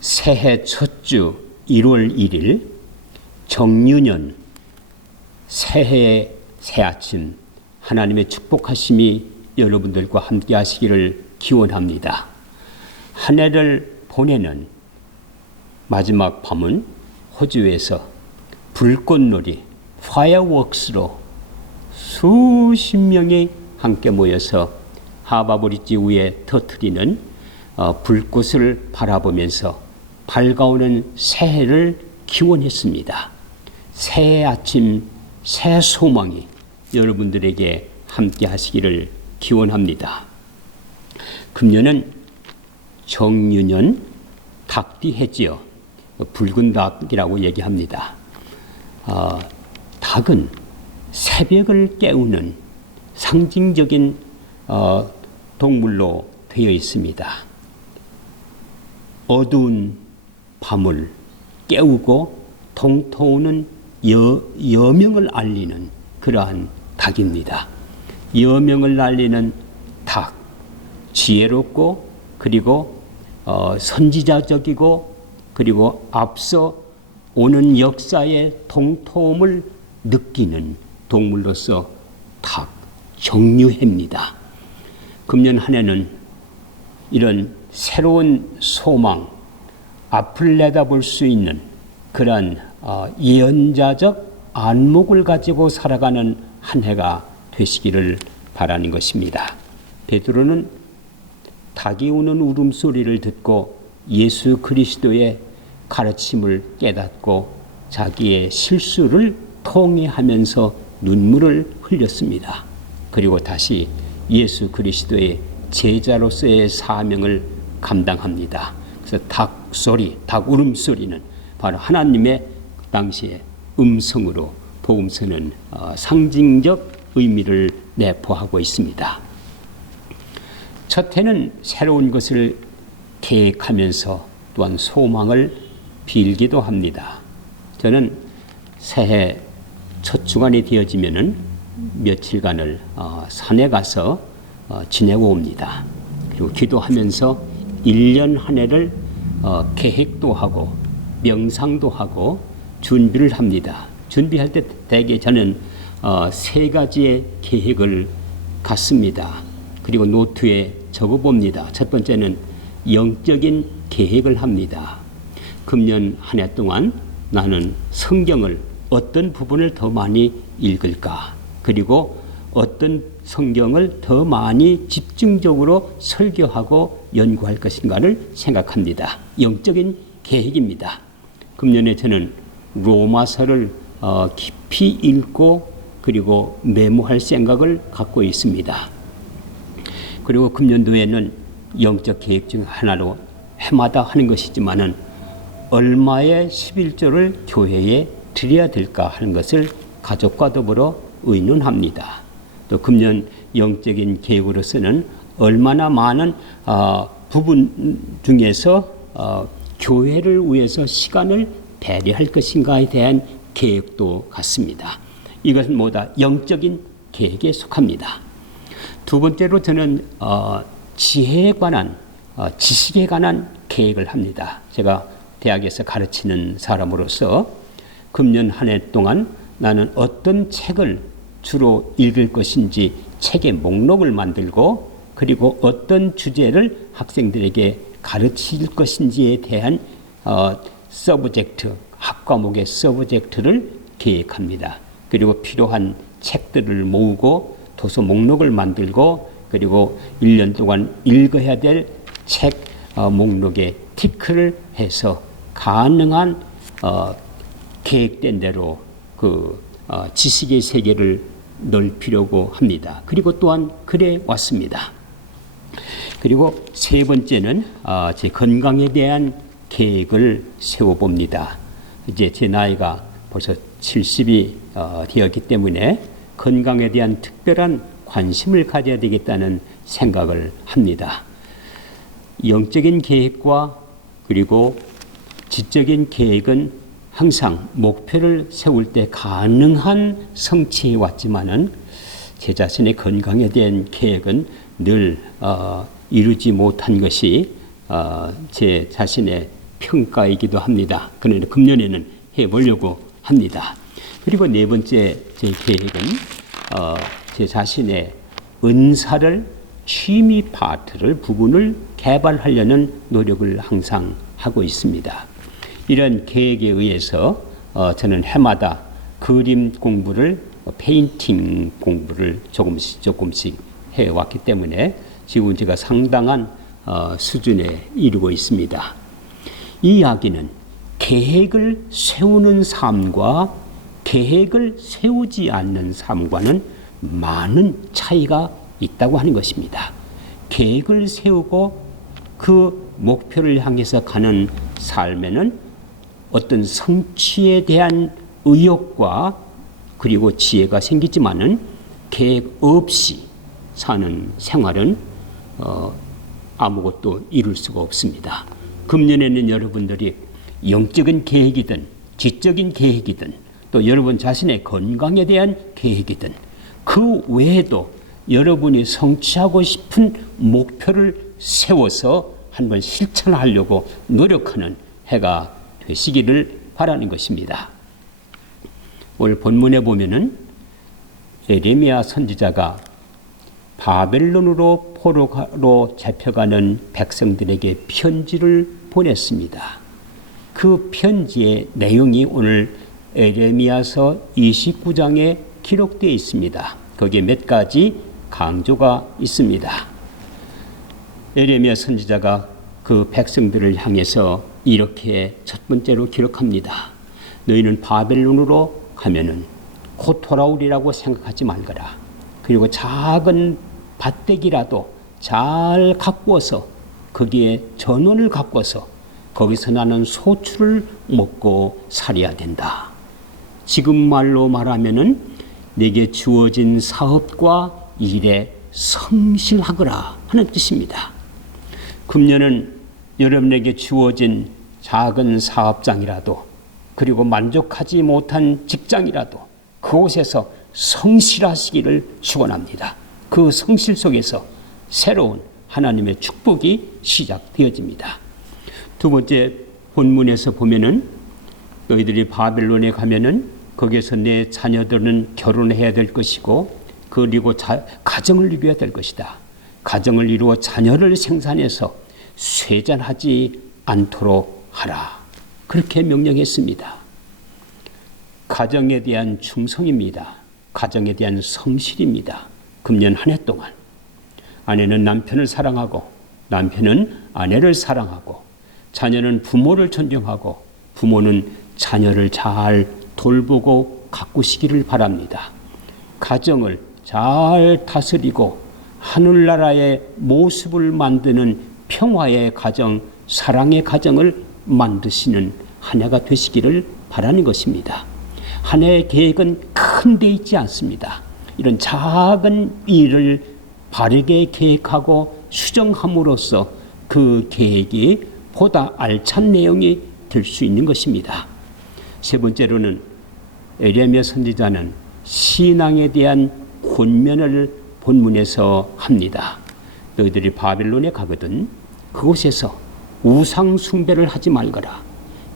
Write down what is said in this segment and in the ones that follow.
새해 첫 주 1월 1일 정유년 새해의 새아침 하나님의 축복하심이 여러분들과 함께 하시기를 기원합니다. 한 해를 보내는 마지막 밤은 호주에서 불꽃놀이 파이어웍스로 수십 명이 함께 모여서 하바브리지 위에 터뜨리는 불꽃을 바라보면서 밝아오는 새해를 기원했습니다. 새해 아침, 새 소망이 여러분들에게 함께 하시기를 기원합니다. 금년은 정유년 닭띠해지요. 붉은 닭이라고 얘기합니다. 닭은 새벽을 깨우는 상징적인 동물로 되어 있습니다. 어두운 밤을 깨우고 동토우는 여명을 알리는 그러한 닭입니다. 여명을 알리는 닭, 지혜롭고 그리고 선지자적이고 그리고 앞서 오는 역사의 동토움을 느끼는 동물로서 닭, 정유해입니다. 금년 한 해는 이런 새로운 소망, 앞을 내다볼 수 있는 그런 예언자적 안목을 가지고 살아가는 한 해가 되시기를 바라는 것입니다. 베드로는 닭이 우는 울음소리를 듣고 예수 그리스도의 가르침을 깨닫고 자기의 실수를 통회하면서 눈물을 흘렸습니다. 그리고 다시 예수 그리스도의 제자로서의 사명을 감당합니다. 그래서 닭 소리, 닭 울음소리는 바로 하나님의 당시의 음성으로 복음서는 상징적 의미를 내포하고 있습니다. 첫 해는 새로운 것을 계획하면서 또한 소망을 빌기도 합니다. 저는 새해 첫 주간이 되어지면은 며칠간을 산에 가서 지내고 옵니다. 그리고 기도하면서 1년 한 해를 계획도 하고 명상도 하고 준비를 합니다. 준비할 때 대개 저는 3가지의 계획을 갖습니다. 그리고 노트에 적어봅니다. 첫 번째는 영적인 계획을 합니다. 금년 한 해 동안 나는 성경을 어떤 부분을 더 많이 읽을까? 그리고 어떤 성경을 더 많이 집중적으로 설교하고 연구할 것인가를 생각합니다. 영적인 계획입니다. 금년에 저는 로마서를 깊이 읽고 그리고 메모할 생각을 갖고 있습니다. 그리고 금년도에는 영적 계획 중 하나로 해마다 하는 것이지만은 얼마의 11조를 교회에 드려야 될까 하는 것을 가족과 더불어 의논합니다. 또 금년 영적인 계획으로서는 얼마나 많은 부분 중에서 교회를 위해서 시간을 배려할 것인가에 대한 계획도 갖습니다. 이것은 뭐다? 영적인 계획에 속합니다. 두 번째로 저는 지혜에 관한 지식에 관한 계획을 합니다. 제가 대학에서 가르치는 사람으로서 금년 한 해 동안 나는 어떤 책을 주로 읽을 것인지 책의 목록을 만들고 그리고 어떤 주제를 학생들에게 가르칠 것인지에 대한 서브젝트, 학과목의 서브젝트를 계획합니다. 그리고 필요한 책들을 모으고 도서 목록을 만들고 그리고 1년 동안 읽어야 될 책 목록에 티크를 해서 가능한 계획된 대로 그 지식의 세계를 넓히려고 합니다. 그리고 또한 그래 왔습니다. 그리고 세 번째는 제 건강에 대한 계획을 세워봅니다. 이제 제 나이가 벌써 70이 되었기 때문에 건강에 대한 특별한 관심을 가져야 되겠다는 생각을 합니다. 영적인 계획과 그리고 지적인 계획은 항상 목표를 세울 때 가능한 성취해 왔지만은 제 자신의 건강에 대한 계획은 늘 이루지 못한 것이 제 자신의 평가이기도 합니다. 그런데 금년에는 해보려고 합니다. 그리고 네 번째 제 계획은 제 자신의 은사를 취미 파트를 부분을 개발하려는 노력을 항상 하고 있습니다. 이런 계획에 의해서 저는 해마다 그림 공부를 페인팅 공부를 조금씩 해왔기 때문에 지금 제가 상당한 수준에 이르고 있습니다. 이 이야기는 계획을 세우는 삶과 계획을 세우지 않는 삶과는 많은 차이가 있다고 하는 것입니다. 계획을 세우고 그 목표를 향해서 가는 삶에는 어떤 성취에 대한 의욕과 그리고 지혜가 생기지만은 계획 없이 사는 생활은 아무것도 이룰 수가 없습니다. 금년에는 여러분들이 영적인 계획이든 지적인 계획이든 또 여러분 자신의 건강에 대한 계획이든 그 외에도 여러분이 성취하고 싶은 목표를 세워서 한번 실천하려고 노력하는 해가 되시기를 바라는 것입니다. 오늘 본문에 보면은 예레미야 선지자가 바벨론으로 포로로 잡혀가는 백성들에게 편지를 보냈습니다. 그 편지의 내용이 오늘 예레미야서 29장에 기록되어 있습니다. 거기에 몇 가지 강조가 있습니다. 예레미야 선지자가 그 백성들을 향해서 이렇게 첫 번째로 기록합니다. 너희는 바벨론으로 가면은 곧 돌아오리라고 생각하지 말거라. 그리고 작은 밭대기라도 잘 가꾸어서 거기에 전원을 가꾸어서 거기서 나는 소출을 먹고 살아야 된다. 지금 말로 말하면은 내게 주어진 사업과 일에 성실하거라 하는 뜻입니다. 금년은 여러분에게 주어진 작은 사업장이라도 그리고 만족하지 못한 직장이라도 그곳에서 성실하시기를 축원합니다. 그 성실 속에서 새로운 하나님의 축복이 시작되어집니다. 두 번째 본문에서 보면은 너희들이 바벨론에 가면은 거기에서 내 자녀들은 결혼해야 될 것이고 그리고 가정을 이루어야 될 것이다. 가정을 이루어 자녀를 생산해서 쇠잔하지 않도록 하라. 그렇게 명령했습니다. 가정에 대한 충성입니다. 가정에 대한 성실입니다. 금년 한 해 동안 아내는 남편을 사랑하고 남편은 아내를 사랑하고 자녀는 부모를 존경하고 부모는 자녀를 잘 돌보고 가꾸시기를 바랍니다. 가정을 잘 다스리고 하늘나라의 모습을 만드는 평화의 가정, 사랑의 가정을 만드시는 한 해가 되시기를 바라는 것입니다. 한 해의 계획은 큰 데 있지 않습니다. 이런 작은 일을 바르게 계획하고 수정함으로써 그 계획이 보다 알찬 내용이 될 수 있는 것입니다. 세 번째로는 예레미야 선지자는 신앙에 대한 권면을 본문에서 합니다. 너희들이 바벨론에 가거든 그곳에서 우상 숭배를 하지 말거라.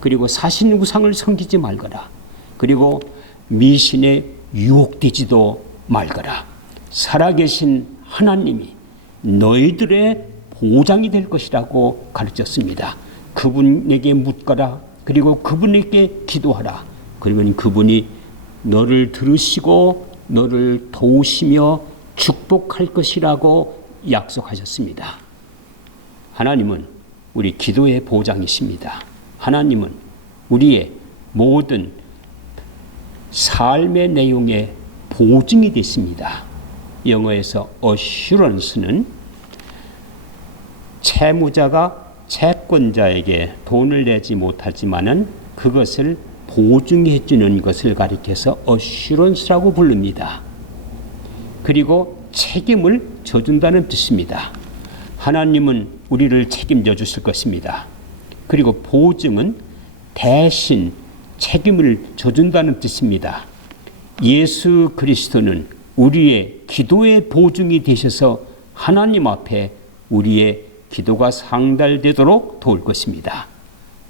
그리고 사신 우상을 섬기지 말거라. 그리고 미신에 유혹되지도 말거라. 살아계신 하나님이 너희들의 보장이 될 것이라고 가르쳤습니다. 그분에게 묻거라. 그리고 그분에게 기도하라. 그러면 그분이 너를 들으시고 너를 도우시며 축복할 것이라고 약속하셨습니다. 하나님은 우리 기도의 보장이십니다. 하나님은 우리의 모든 삶의 내용의 보증이 되십니다. 영어에서 assurance는 채무자가 채권자에게 돈을 내지 못하지만은 그것을 보증해 주는 것을 가리켜서 assurance라고 부릅니다. 그리고 책임을 져준다는 뜻입니다. 하나님은 우리를 책임져 주실 것입니다. 그리고 보증은 대신 책임을 져준다는 뜻입니다. 예수 그리스도는 우리의 기도의 보증이 되셔서 하나님 앞에 우리의 기도가 상달되도록 도울 것입니다.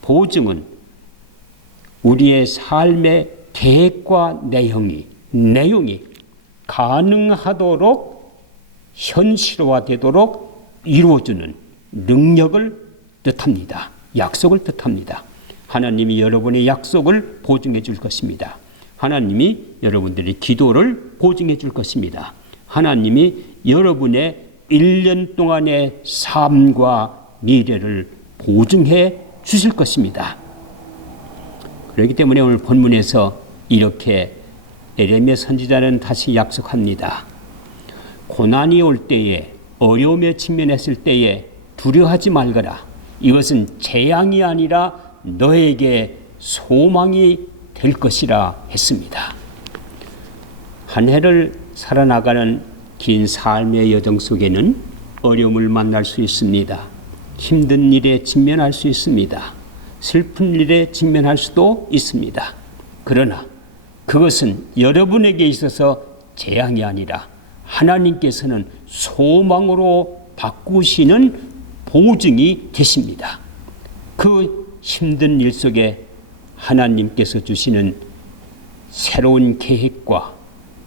보증은 우리의 삶의 계획과 내용이 가능하도록 현실화되도록 이루어주는 능력을 뜻합니다. 약속을 뜻합니다. 하나님이 여러분의 약속을 보증해 줄 것입니다. 하나님이 여러분들의 기도를 보증해 줄 것입니다. 하나님이 여러분의 1년 동안의 삶과 미래를 보증해 주실 것입니다. 그렇기 때문에 오늘 본문에서 이렇게 에레미야 선지자는 다시 약속합니다. 고난이 올 때에, 어려움에 직면했을 때에 두려워하지 말거라. 이것은 재앙이 아니라 너에게 소망이 될 것이라 했습니다. 한 해를 살아나가는 긴 삶의 여정 속에는 어려움을 만날 수 있습니다. 힘든 일에 직면할 수 있습니다. 슬픈 일에 직면할 수도 있습니다. 그러나 그것은 여러분에게 있어서 재앙이 아니라 하나님께서는 소망으로 바꾸시는 보증이 되십니다. 그 힘든 일 속에 하나님께서 주시는 새로운 계획과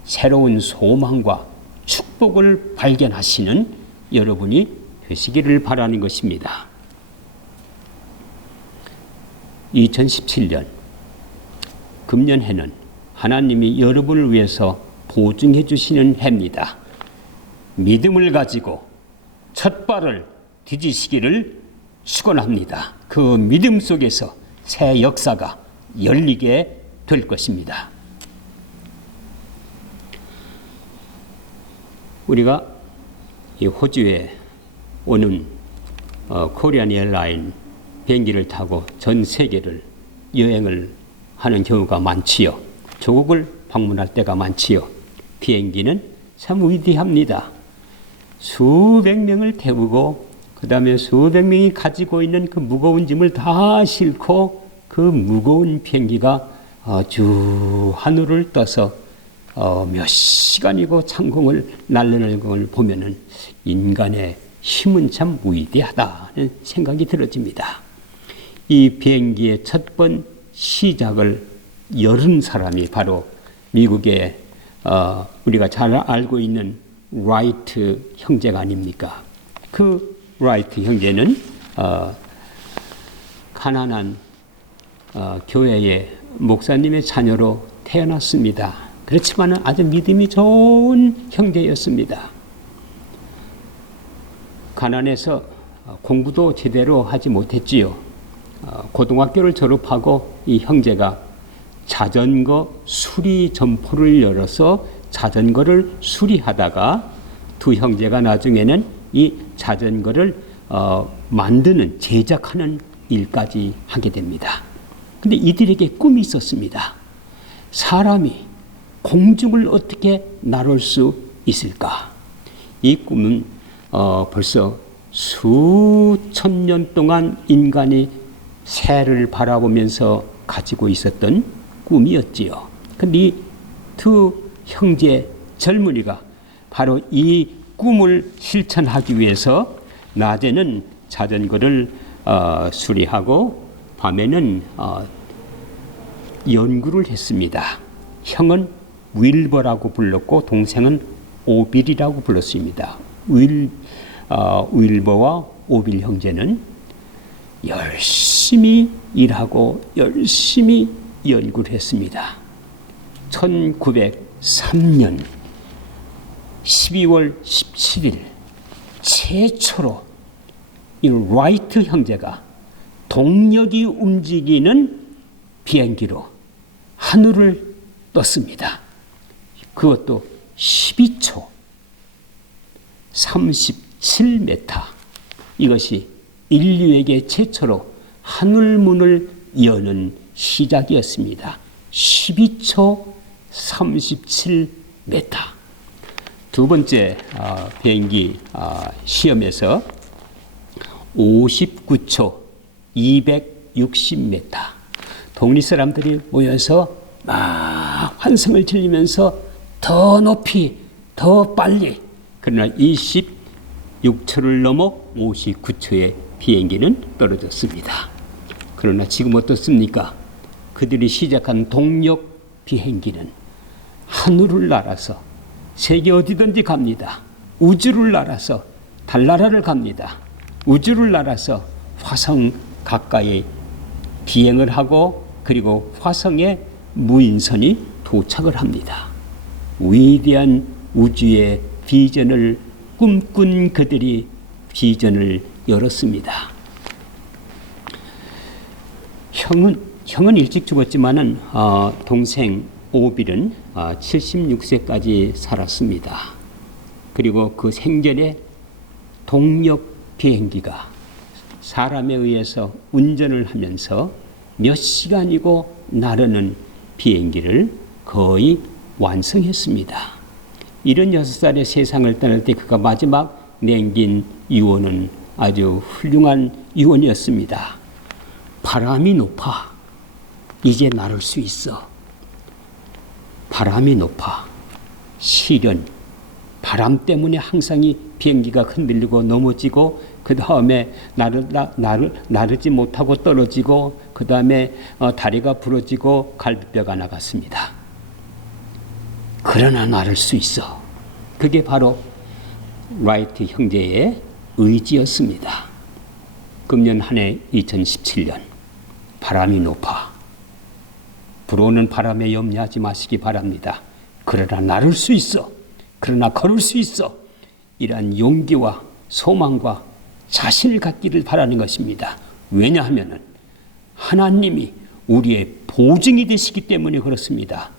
새로운 소망과 축복을 발견하시는 여러분이 되시기를 바라는 것입니다. 2017년 금년해는 하나님이 여러분을 위해서 보증해 주시는 해입니다. 믿음을 가지고 첫 발을 디디시기를 축원합니다. 그 믿음 속에서 새 역사가 열리게 될 것입니다. 우리가 이 호주에 오는 코리안 에어라인 비행기를 타고 전 세계를 여행을 하는 경우가 많지요. 조국을 방문할 때가 많지요. 비행기는 참 위대합니다. 수백 명을 태우고 그 다음에 수백 명이 가지고 있는 그 무거운 짐을 다 싣고 그 무거운 비행기가 주 하늘을 떠서 몇 시간이고 창공을 날르는 걸 보면은 인간의 힘은 참 위대하다는 생각이 들어집니다. 이 비행기의 첫 번 시작을 열은 사람이 바로 미국의 우리가 잘 알고 있는 라이트 형제가 아닙니까? 그 라이트 형제는 가난한 교회의 목사님의 자녀로 태어났습니다. 그렇지만 아주 믿음이 좋은 형제였습니다. 가난해서 공부도 제대로 하지 못했지요. 고등학교를 졸업하고 이 형제가 자전거 수리 점포를 열어서 자전거를 수리하다가 두 형제가 나중에는 이 자전거를 만드는, 제작하는 일까지 하게 됩니다. 근데 이들에게 꿈이 있었습니다. 사람이 공중을 어떻게 나를 수 있을까? 이 꿈은 벌써 수천 년 동안 인간이 새를 바라보면서 가지고 있었던 꿈이었지요. 근데 이 두 형제 젊은이가 바로 이 꿈을 실천하기 위해서 낮에는 자전거를 수리하고 밤에는 연구를 했습니다. 형은 윌버라고 불렀고 동생은 오빌이라고 불렀습니다. 윌버와 오빌 형제는 열심히 일하고 열심히 연구를 했습니다. 1903년 12월 17일 최초로 이 라이트 형제가 동력이 움직이는 비행기로 하늘을 떴습니다. 그것도 12초 37m. 이것이 인류에게 최초로 하늘문을 여는 시작이었습니다. 12초 37m. 두 번째 비행기 시험에서 59초 260m. 독립 사람들이 모여서 막 환성을 질리면서 더 높이, 더 빨리. 그러나 26초를 넘어 59초의 비행기는 떨어졌습니다. 그러나 지금 어떻습니까? 그들이 시작한 동력 비행기는 하늘을 날아서 세계 어디든지 갑니다. 우주를 날아서 달나라를 갑니다. 우주를 날아서 화성 가까이 비행을 하고 그리고 화성에 무인선이 도착을 합니다. 위대한 우주의 비전을 꿈꾼 그들이 비전을 열었습니다. 형은 일찍 죽었지만은 동생 오빌은 76세까지 살았습니다. 그리고 그 생전에 동력 비행기가 사람에 의해서 운전을 하면서 몇 시간이고 나르는 비행기를 거의 완성했습니다. 76살에 세상을 떠날 때 그가 마지막 남긴 유언은 아주 훌륭한 유언이었습니다. 바람이 높아 이제 나를 수 있어. 바람이 높아. 시련, 바람 때문에 항상 이 비행기가 흔들리고 넘어지고 그 다음에 나르지 못하고 떨어지고 그 다음에 다리가 부러지고 갈비뼈가 나갔습니다. 그러나 나를 수 있어. 그게 바로 라이트 형제의 의지였습니다. 금년 한 해 2017년 바람이 높아. 불어오는 바람에 염려하지 마시기 바랍니다. 그러나 나를 수 있어. 그러나 걸을 수 있어. 이러한 용기와 소망과 자신을 갖기를 바라는 것입니다. 왜냐하면 하나님이 우리의 보증이 되시기 때문에 그렇습니다.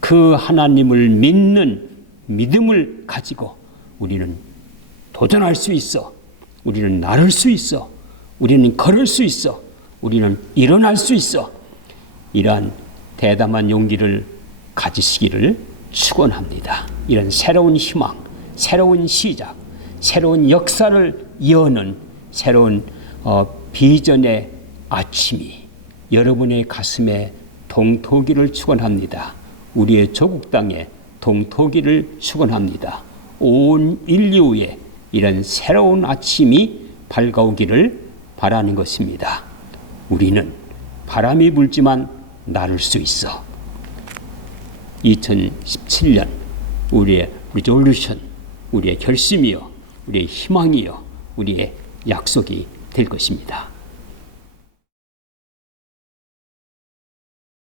그 하나님을 믿는 믿음을 가지고 우리는 도전할 수 있어. 우리는 나를 수 있어. 우리는 걸을 수 있어. 우리는 일어날 수 있어. 이러한 대담한 용기를 가지시기를 축원합니다. 이런 새로운 희망, 새로운 시작, 새로운 역사를 여는 새로운 비전의 아침이 여러분의 가슴에 동토기를 축원합니다. 우리의 조국 땅에 동토기를 축원합니다. 온 인류에 이런 새로운 아침이 밝아오기를 바라는 것입니다. 우리는 바람이 불지만 나를 수 있어. 2017년 우리의 리졸루션, 우리의 결심이요, 우리의 희망이요, 우리의 약속이 될 것입니다.